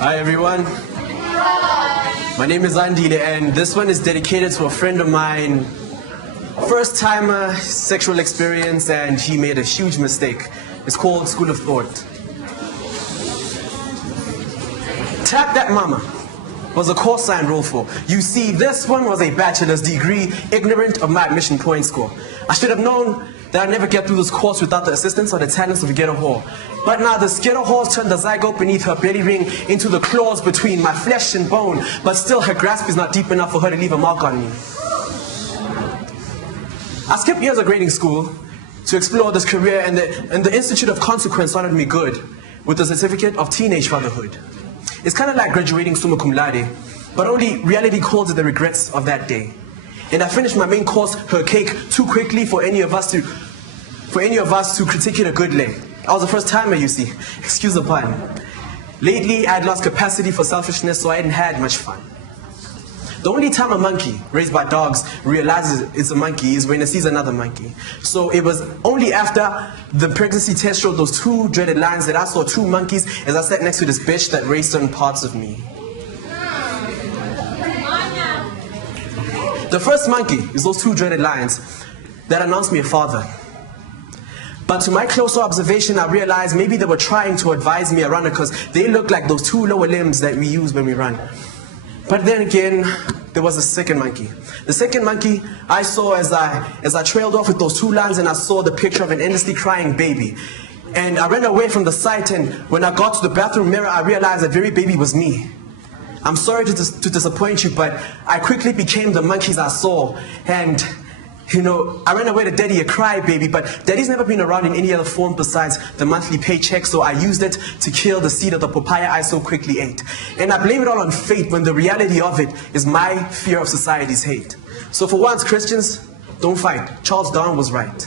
Hi everyone. My name is Andile and this one is dedicated to a friend of mine. First timer sexual experience and he made a huge mistake. It's called School of Thought. Tap That Mama was a course I enrolled for. You see, this one was a bachelor's degree, ignorant of my admission point score. I should have known that I'd never get through this course without the assistance or the talents of a ghetto whore. But now the ghetto whore turned the zygote beneath her belly ring into the claws between my flesh and bone, but still her grasp is not deep enough for her to leave a mark on me. I skipped years of grading school to explore this career, and the Institute of Consequence honored me good with a certificate of teenage fatherhood. It's kind of like graduating summa cum laude, but only reality calls it the regrets of that day. And I finished my main course, her cake, too quickly for any of us to critique it a good lay. I was a first timer, you see. Excuse the pun. Lately, I'd lost capacity for selfishness, so I hadn't had much fun. The only time a monkey, raised by dogs, realizes it's a monkey is when it sees another monkey. So it was only after the pregnancy test showed those two dreaded lines that I saw two monkeys as I sat next to this bitch that raised certain parts of me. The first monkey is those two dreaded lines that announced me a father. But to my closer observation, I realized maybe they were trying to advise me around it because they look like those two lower limbs that we use when we run. But then again, there was a second monkey. The second monkey I saw as I trailed off with those two lines, and I saw the picture of an endlessly crying baby. And I ran away from the sight, and when I got to the bathroom mirror, I realized that very baby was me. I'm sorry to disappoint you, but I quickly became the monkeys I saw. And, you know, I ran away to Daddy a crybaby, but Daddy's never been around in any other form besides the monthly paycheck, so I used it to kill the seed of the papaya I so quickly ate. And I blame it all on fate when the reality of it is my fear of society's hate. So for once, Christians, don't fight. Charles Darwin was right.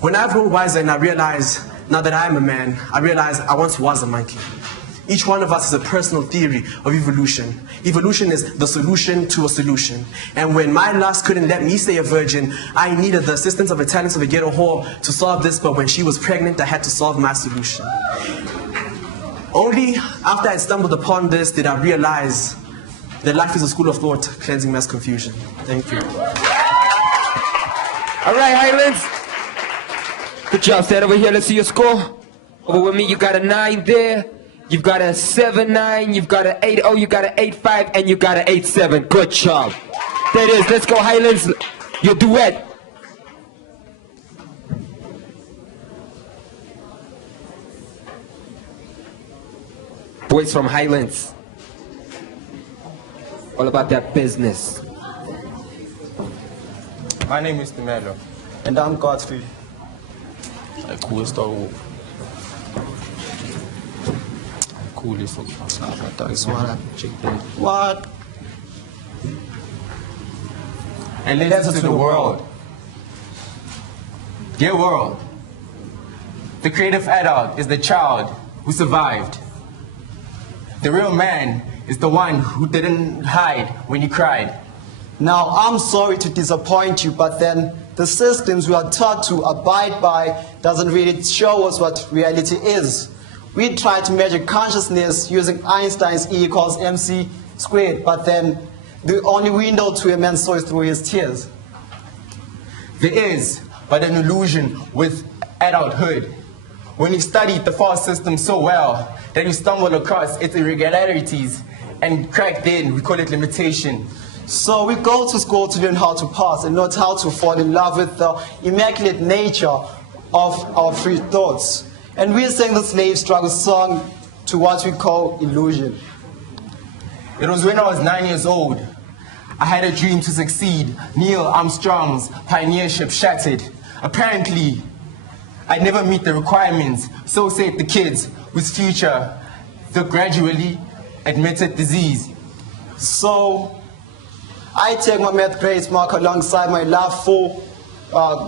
When I've grown wiser and I realize, now that I am a man, I realize I once was a monkey. Each one of us is a personal theory of evolution. Evolution is the solution to a solution. And when my lust couldn't let me stay a virgin, I needed the assistance of the talents of a ghetto whore to solve this, but when she was pregnant, I had to solve my solution. Only after I stumbled upon this did I realize that life is a school of thought, cleansing mass confusion. Thank you. All right, Highlands. Good job. Stand over here. Let's see your score. Over with me, you got a 9 there. You've got a 7-9, you've got an 8-0, you got an 8-5, and you got an 8-7. Good job. There it is. Let's go, Highlands. Your duet. Boys from Highlands. All about that business. My name is Timelo. And I'm Godfrey. Coolest dog. Coolest of What? And listen to the world. Dear world, the creative adult is the child who survived. The real man is the one who didn't hide when he cried. Now, I'm sorry to disappoint you, but then the systems we are taught to abide by doesn't really show us what reality is. We try to measure consciousness using Einstein's E equals mc squared, but then the only window to a man's soul is through his tears. There is but an illusion with adulthood. When you studied the false system so well that you stumble across its irregularities, and crack then, we call it limitation. So we go to school to learn how to pass and not how to fall in love with the immaculate nature of our free thoughts. And we sing the slave struggle song to what we call illusion. It was when I was 9 years old. I had a dream to succeed. Neil Armstrong's pioneership shattered. Apparently, I'd never meet the requirements, so said the kids, whose future, the gradually admitted disease. So I take my math grades mark alongside my love for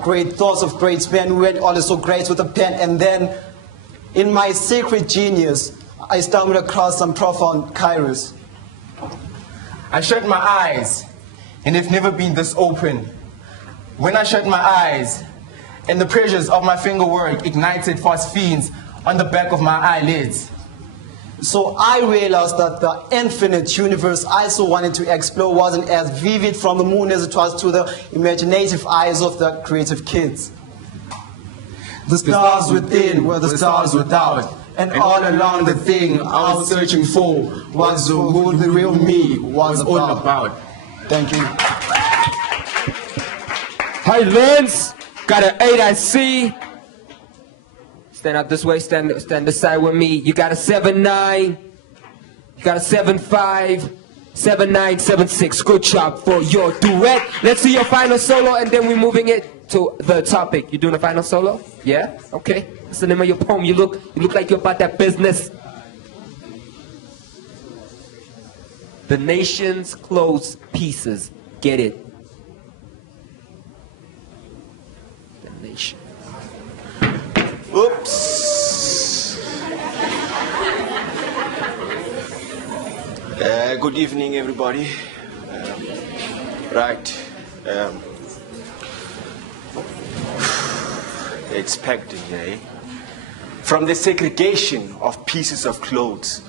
great thoughts of great men who were also great with a pen, and then in my secret genius, I stumbled across some profound kairos. I shut my eyes, and they've never been this open. When I shut my eyes, and the pressures of my finger work ignited phosphines on the back of my eyelids. So I realized that the infinite universe I so wanted to explore wasn't as vivid from the moon as it was to the imaginative eyes of the creative kids. The stars within were the stars without, and all along the thing I was searching for was who the real me was all about. Thank you. Highlands, got an 8, I see. Stand out this way, stand this side with me. You got a 7-9, you got a 7-5, 7-9, 7-6. Good job for your duet. Let's see your final solo, and then we're moving it to the topic. You doing a final solo? Yeah? Okay. What's the name of your poem? You look like you're about that business. The nation's close pieces. Get it? The nation. Oops. Good evening, everybody. Expecting, eh? From the segregation of pieces of clothes,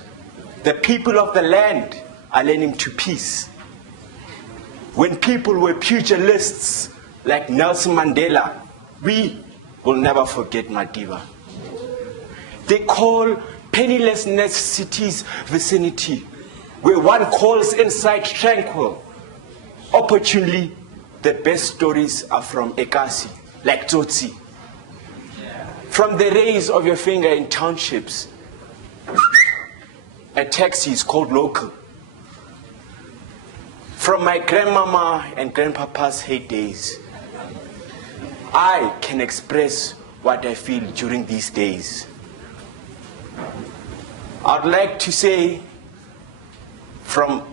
the people of the land are learning to peace. When people were pugilists like Nelson Mandela, we will never forget Madiba. They call pennilessness cities vicinity, where one calls inside tranquil. Opportunely, the best stories are from Ekasi, like Tsotsi. From the raise of your finger in townships, a taxi is called local. From my grandmama and grandpapa's heydays, I can express what I feel during these days. I'd like to say from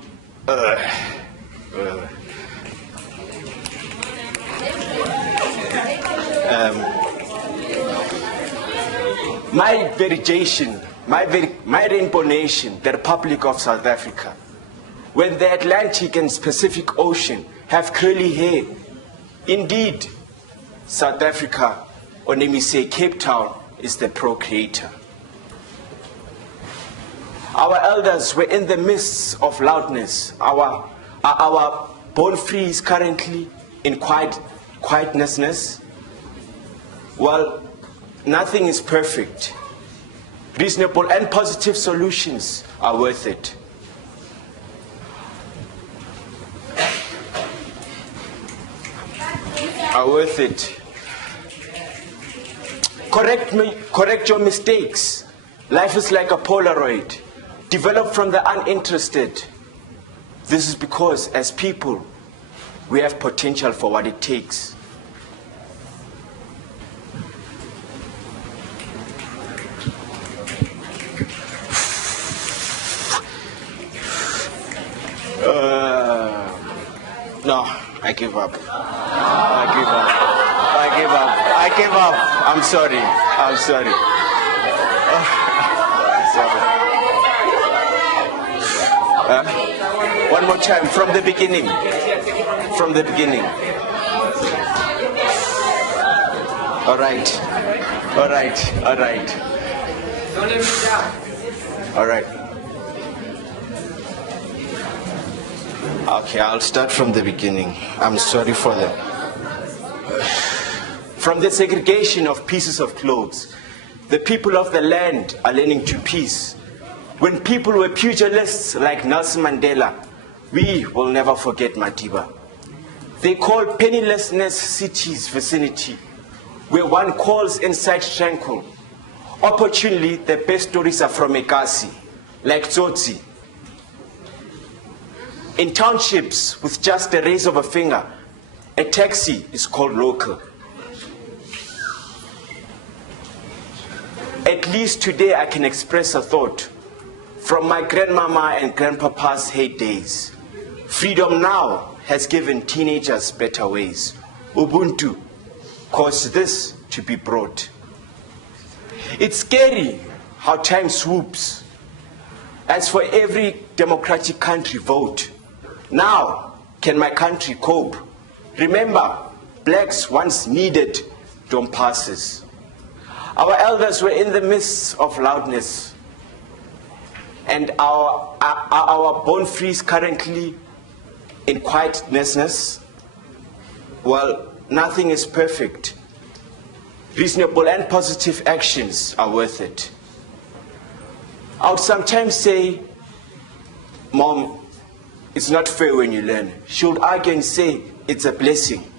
my vegetation, my rainbow nation, the Republic of South Africa, when the Atlantic and Pacific Ocean have curly hair, indeed, South Africa, or let me say Cape Town, is the procreator. Our elders were in the midst of loudness. Our born free is currently in quietness. Well, nothing is perfect. Reasonable and positive solutions are worth it. Correct your mistakes. Life is like a Polaroid, developed from the uninterested. This is because, as people, we have potential for what it takes. No, I give up. I'm sorry. One more time, from the beginning. All right. Okay, I'll start from the beginning. I'm sorry for that. From the segregation of pieces of clothes, the people of the land are learning to peace. When people were pugilists like Nelson Mandela, we will never forget Madiba. They call pennilessness cities vicinity, where one calls inside tranquil. Opportunely, the best stories are from Ekasi, like Tsotsi. In townships, with just the raise of a finger, a taxi is called local. At least today I can express a thought from my grandmama and grandpapa's heydays. Freedom now has given teenagers better ways. Ubuntu caused this to be brought. It's scary how time swoops. As for every democratic country vote, now can my country cope? Remember, blacks once needed dome passes. Our elders were in the midst of loudness. And our bone freeze currently in quietness. Well, nothing is perfect. Reasonable and positive actions are worth it. I would sometimes say, Mom, it's not fair when you learn. She would argue and say, it's a blessing.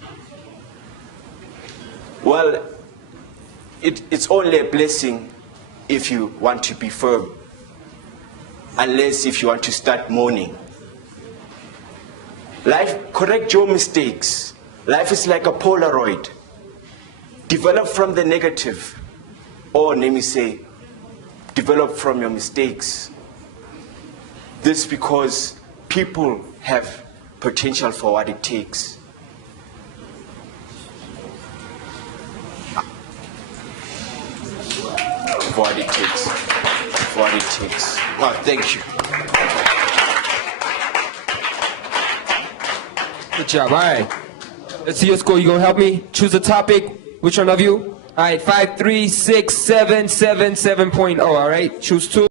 Well, it's only a blessing if you want to be firm. Unless if you want to start mourning. Life, correct your mistakes. Life is like a Polaroid. Develop from the negative. Or let me say, develop from your mistakes. This because people have potential for what it takes. For what it takes. For what it takes. Oh, thank you. Good job. All right. Let's see your score. You gonna help me choose a topic? Which one of you? All right. 5, 3, 6, 7, 7, 7.0. All right. Choose two.